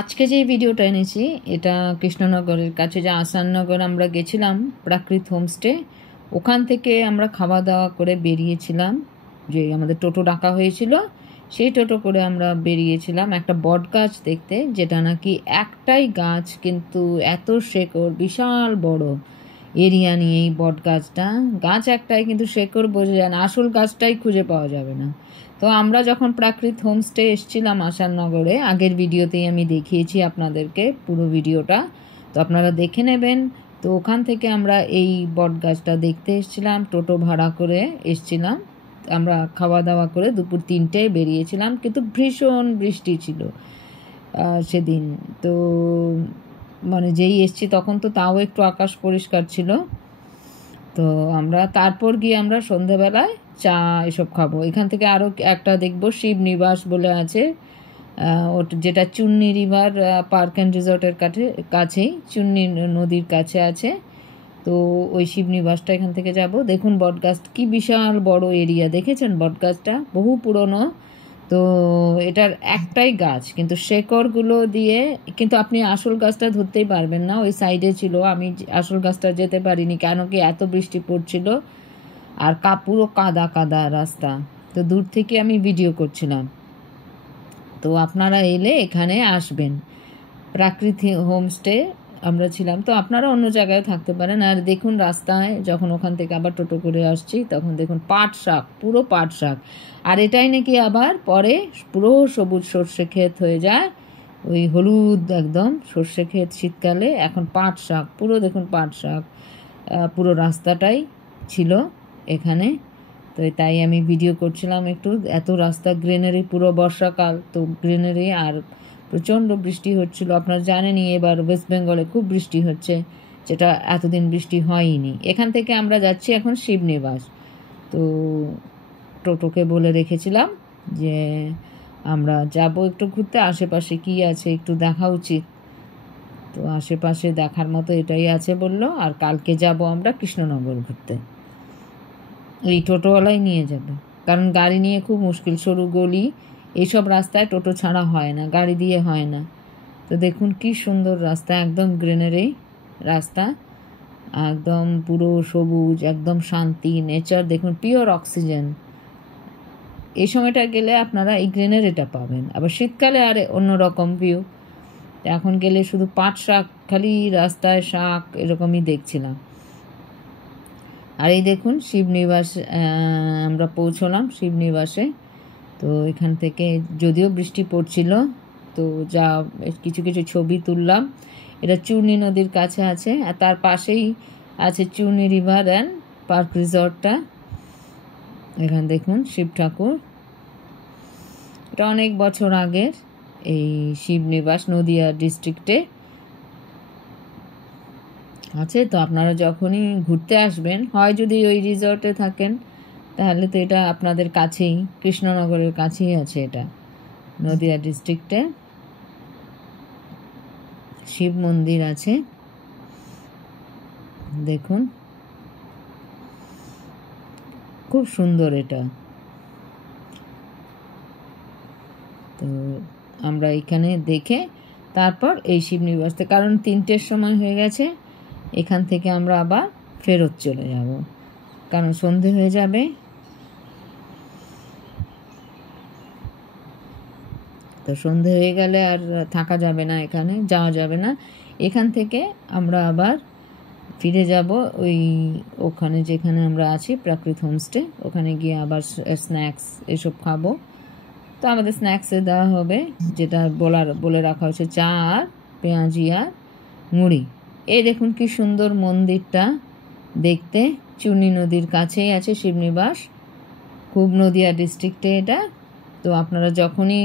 আজকে যে ভিডিওটা এনেছি এটা কৃষ্ণনগরের কাছে যে আসাননগর আমরা গেছিলাম প্রাকৃত হোমস্টে, ওখান থেকে আমরা খাওয়া দাওয়া করে বেরিয়েছিলাম। যে আমাদের টোটো ডাকা হয়েছিল, সেই টোটো করে আমরা বেরিয়েছিলাম একটা বট গাছ দেখতে, যেটা নাকি একটাই গাছ কিন্তু এত শেকড়, বিশাল বড় এরিয়া নিয়ে এই বট গাছটা। গাছ একটাই কিন্তু শেকড় বোঝা যায় না, আসল গাছটাই খুঁজে পাওয়া যাবে না। তো আমরা যখন প্রাকৃত হোমস্টে এসেছিলাম আসাননগরে, আগের ভিডিওতেই আমি দেখিয়েছি আপনাদেরকে পুরো ভিডিওটা, তো আপনারা দেখে নেবেন। তো ওখান থেকে আমরা এই বট গাছটা দেখতে এসেছিলাম, টোটো ভাড়া করে এসেছিলাম। আমরা খাওয়া দাওয়া করে দুপুর 3টায় বেরিয়েছিলাম, কিন্তু ভীষণ বৃষ্টি ছিল সেদিন। তো মানে যেই এসছি তখন তো তাও একটু আকাশ পরিষ্কার ছিল। তো আমরা তারপর গিয়ে আমরা সন্ধ্যাবেলায় চা এসব খাবো। এখান থেকে আরও একটা দেখবো শিব নিবাস বলে আছে, যেটা চুন্নি রিভার পার্ক অ্যান্ড রিসর্টের কাছেই, চুন্নি নদীর কাছে আছে। তো ওই শিব নিবাসটা এখান থেকে যাব। দেখুন বটগাছ কি বিশাল বড় এরিয়া, দেখেছেন বটগাছটা? বহু পুরনো। তো এটার একটাই গাছ কিন্তু শেকড়গুলো দিয়ে, কিন্তু আপনি আসল গাছটা ধরতেই পারবেন না, ওই সাইডে ছিল। আমি আসল গাছটা যেতে পারিনি, কেন কি এত বৃষ্টি পড়ছিল আর পুরো কাদা কাদা রাস্তা। তো দূর থেকে আমি ভিডিও করছিলাম। তো আপনারা এলে এখানে আসবেন, প্রাকৃতি হোমস্টে আমরা ছিলাম। তো আপনারা অন্য জায়গায় থাকতে পারেন। আর দেখুন রাস্তায় যখন ওখান থেকে আবার টোটো করে আসছি, তখন দেখুন পাট শাক, পুরো পাট শাক। আর এটাই নাকি আবার পরে পুরো সবুজ সর্ষে ক্ষেত হয়ে যায়, ওই হলুদ একদম সর্ষে ক্ষেত শীতকালে। এখন পাট শাক, পুরো দেখুন পাট শাক পুরো রাস্তাটাই ছিল এখানে। তো তাই আমি ভিডিও করছিলাম একটু। এত রাস্তা গ্রিনারি, পুরো বর্ষাকাল তো গ্রিনারি, আর প্রচণ্ড বৃষ্টি হচ্ছিল। আপনারা জানেনই এবার ওয়েস্ট বেঙ্গলে খুব বৃষ্টি হচ্ছে, যেটা এতদিন বৃষ্টি হয়নি। এখান থেকে আমরা যাচ্ছি এখন শিবনিবাস। তো টোটোকে বলে রেখেছিলাম যে আমরা যাব একটু ঘুরতে, আশেপাশে কি আছে একটু দেখা উচিত। তো আশেপাশে দেখার মতো এটাই আছে বললো। আর কালকে যাব আমরা কৃষ্ণনগর ঘুরতে, এই টোটোওয়ালাই নিয়ে যাবে, কারণ গাড়ি নিয়ে খুব মুশকিল, সরু গলি, এইসব রাস্তায় টোটো ছাড়া হয় না, গাড়ি দিয়ে হয় না। তো দেখুন কি সুন্দর রাস্তা, একদম গ্রিনারি রাস্তা, একদম পুরো সবুজ, একদম শান্তি, নেচার দেখুন, পিওর অক্সিজেন। এই সময়টা গেলে আপনারা এই গ্রিনারিটা পাবেন। আবার শীতকালে আর অন্যরকম ভিউ। এখন গেলে শুধু পাট শাক, খালি রাস্তায় শাক, এরকমই দেখছিলাম। আর এই দেখুন শিবনিবাস, আমরা পৌঁছলাম শিবনিবাসে। তো এখান থেকে যদিও বৃষ্টি পড়ছিল, তো যা কিছু কিছু ছবি তুললাম। এটা চূর্ণী নদীর কাছে আছে, আর তার পাশেই আছে চূর্ণী রিভার অ্যান্ড পার্ক রিসর্টটা। এখানে দেখুন শিব ঠাকুর, এটা অনেক বছর আগের এই শিবনিবাস, নদিয়া ডিস্ট্রিক্টে আছে। তো আপনারা যখনই ঘুরতে আসবেন, হয় যদি ওই রিসর্টে থাকেন, তাহলে তো এটা আপনাদের কাছেই, কৃষ্ণনগরের কাছেই আছে, এটা নদিয়া ডিস্ট্রিক্টে শিব মন্দির আছে। দেখুন খুব সুন্দর এটা। তো আমরা এখানে দেখে তারপর এই শিবনিবাসে, কারণ 3টের সময় হয়ে গেছে, এখান থেকে আমরা আবার ফেরত চলে যাব, কারণ সন্ধে হয়ে যাবে। তো সন্ধে হয়ে গেলে আর থাকা যাবে না, এখানে যাওয়া যাবে না। এখান থেকে আমরা আবার ফিরে যাব ওই ওখানে যেখানে আমরা আছি প্রাকৃত হোমস্টে, ওখানে গিয়ে আবার স্ন্যাক্স এসব খাবো। তো আমাদের স্ন্যাক্সে দেওয়া হবে, যেটা বলে রাখা হয়েছে, চা আর পেঁয়াজি আর মুড়ি। এই দেখুন কি সুন্দর মন্দিরটা দেখতে, চূর্ণী নদীর কাছেই আছে শিবনিবাস, খুব নদিয়া ডিস্ট্রিক্টে এটা। তো আপনারা যখনই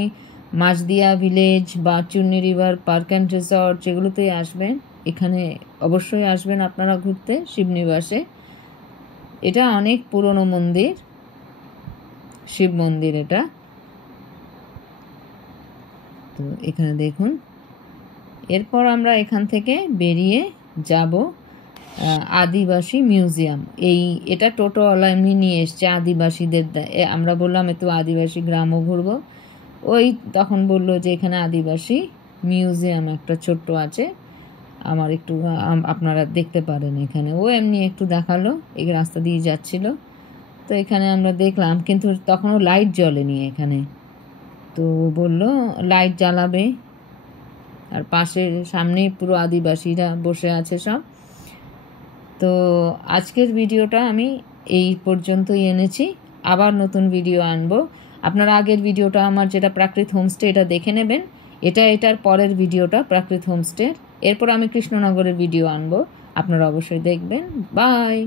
মাঝদিয়া ভিলেজ বা Churni river park and resort যেগুলোতেই আসবেন, এখানে অবশ্যই আসবেন আপনারা ঘুরতে শিবনিবাসে। এটা অনেক পুরনো মন্দির, শিব মন্দির এটা। তো এখানে দেখুন, এরপর আমরা এখান থেকে বেরিয়ে যাব আদিবাসী মিউজিয়াম। এটা টোটোওয়ালা এমনি নিয়ে এসছে আদিবাসীদের, আমরা বললাম একটু আদিবাসী গ্রামও ঘুরবো। ওই তখন বললো যে এখানে আদিবাসী মিউজিয়াম একটা ছোট্ট আছে, আমার একটু আপনারা দেখতে পারেন এখানে। ও এমনি একটু দেখালো, এই রাস্তা দিয়ে যাচ্ছিল, তো এখানে আমরা দেখলাম, কিন্তু তখনও লাইট জ্বলেনি এখানে। তো বলল লাইট জ্বালাবে, আর পাশে সামনেই পুরো আদিবাসীরা বসে আছে সব। তো আজকের ভিডিওটা আমি এই পর্যন্তই এনেছি, আবার নতুন ভিডিও আনবো। আপনারা আগের ভিডিওটা আমার যেটা প্রাকৃত হোমস্টে, এটা দেখে নেবেন। এটার পরের ভিডিওটা প্রাকৃত হোমস্টে, এরপর আমি কৃষ্ণনগরের ভিডিও আনবো, আপনারা অবশ্যই দেখবেন। বাই।